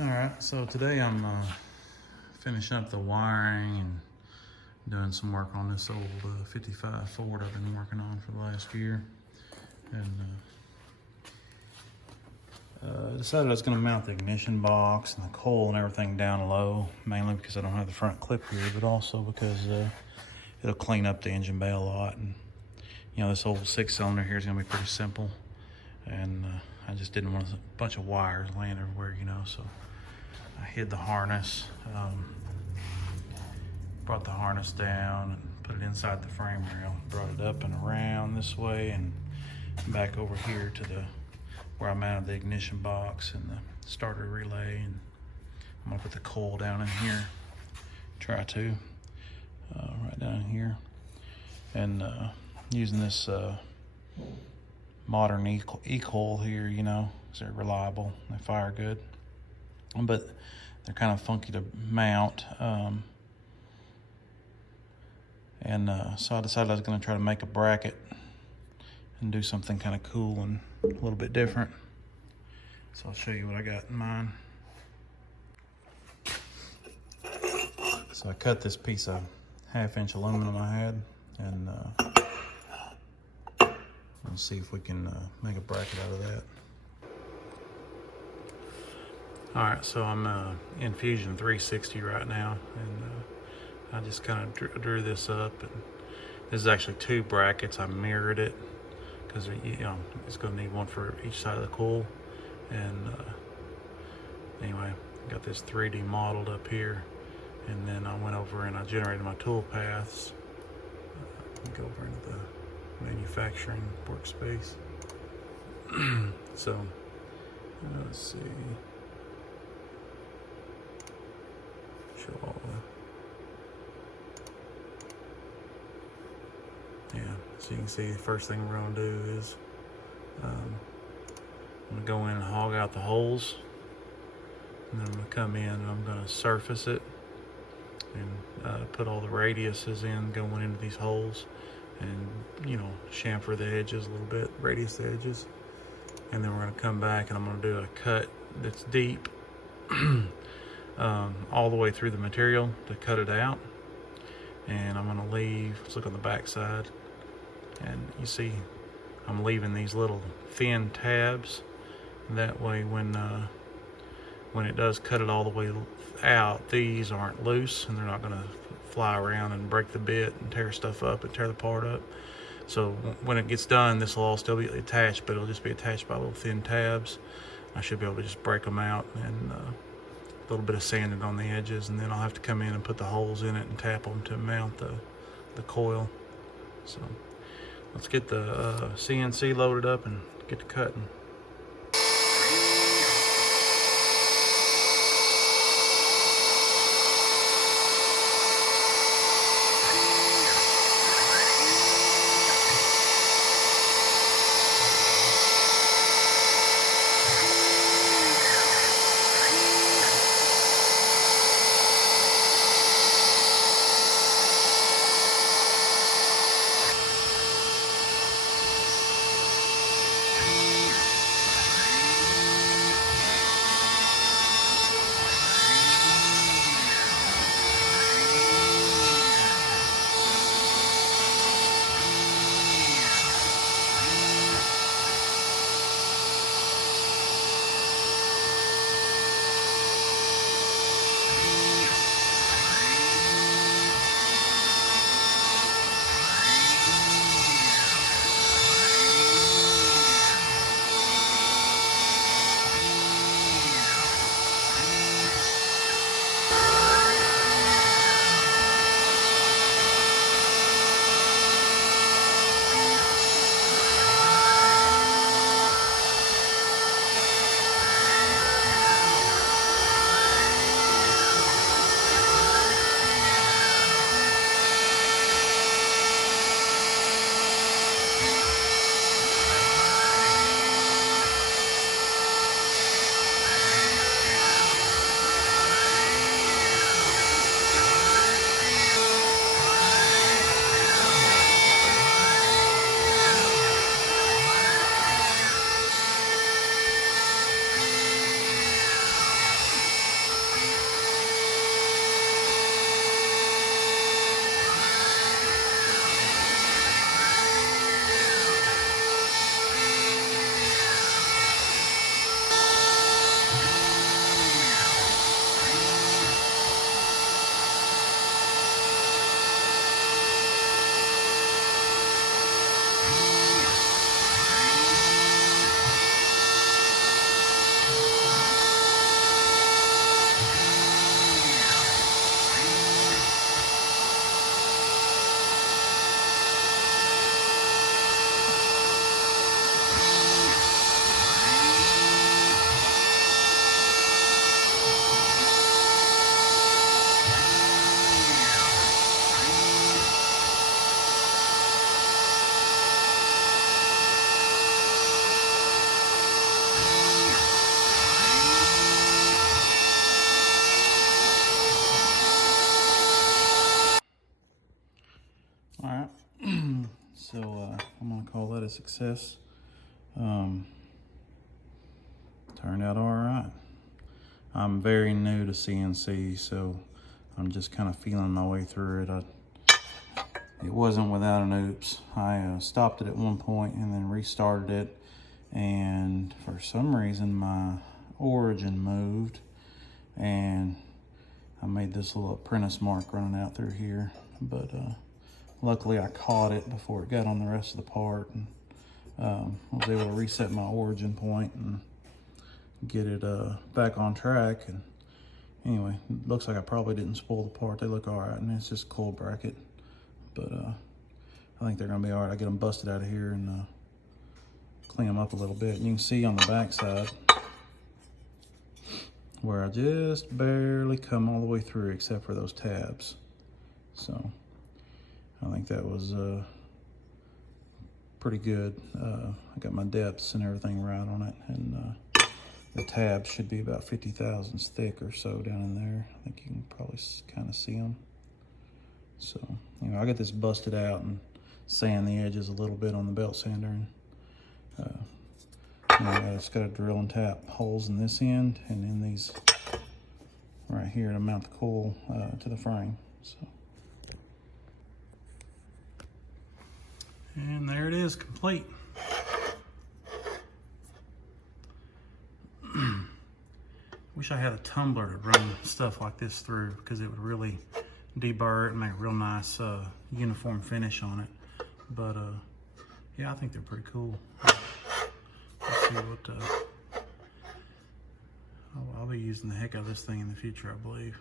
All right, so today I'm finishing up the wiring and doing some work on this old 55 Ford I've been working on for the last year. And decided I was going to mount the ignition box and the coil and everything down low, mainly because I don't have the front clip here, but also because it'll clean up the engine bay a lot. And you know, this old 6-cylinder here is going to be pretty simple, and I just didn't want a bunch of wires laying everywhere, you know, so I hid the harness, brought the harness down and put it inside the frame rail, brought it up and around this way and back over here to where I mounted the ignition box and the starter relay. And I'm gonna put the coil down in here, try to, right down here. And using this modern e-coil here, you know, because they're reliable, they fire good. But they're kind of funky to mount. So I decided I was going to try to make a bracket and do something kind of cool and a little bit different. So I'll show you what I got in mind. So I cut this piece of 1/2-inch aluminum I had, and we'll see if we can make a bracket out of that. All right, so I'm in Fusion 360 right now, and I just kind of drew this up. And this is actually 2 brackets. I mirrored it because you know it's going to need one for each side of the coil. And anyway, got this 3D modeled up here, and then I went over and I generated my tool paths. Go over into the manufacturing workspace. So let's see. Show all the, yeah, so you can see the first thing we're going to do is I'm going to go in and hog out the holes, and then I'm going to come in and I'm going to surface it and put all the radiuses in going into these holes, and you know, chamfer the edges a little bit, radius the edges. And then we're going to come back and I'm going to do a cut that's deep all the way through the material to cut it out. And I'm going to leave, let's look on the back side, and you see I'm leaving these little thin tabs. That way when it does cut it all the way out, these aren't loose and they're not going to fly around and break the bit and tear stuff up and tear the part up. So when it gets done, this will all still be attached, but it'll just be attached by little thin tabs. I should be able to just break them out and a little bit of sanding on the edges, and then I'll have to come in and put the holes in it and tap them to mount the coil. So let's get the CNC loaded up and get to cutting. success. Turned out all right. I'm very new to CNC, so I'm just kind of feeling my way through it. It wasn't without an oops. I stopped it at one point and then restarted it, and for some reason my origin moved, and I made this little apprentice mark running out through here, but luckily I caught it before it got on the rest of the part, and was able to reset my origin point and get it back on track. And anyway, it looks like I probably didn't spoil the part. They look all right, and it's just a coil bracket, but I think they're gonna be all right. I get them busted out of here and clean them up a little bit. And you can see on the back side where I just barely come all the way through except for those tabs. So I think that was pretty good. I got my depths and everything right on it, and the tabs should be about 50 thousandths thick or so down in there. I think you can probably kind of see them. So, I got this busted out and sand the edges a little bit on the belt sander, and I just got to drill and tap holes in this end and in these right here to mount the coil to the frame. So, and there it is, complete. Wish I had a tumbler to run stuff like this through, because it would really deburr it and make a real nice uniform finish on it. But yeah, I think they're pretty cool. Let's see what I'll be using the heck out of this thing in the future, I believe.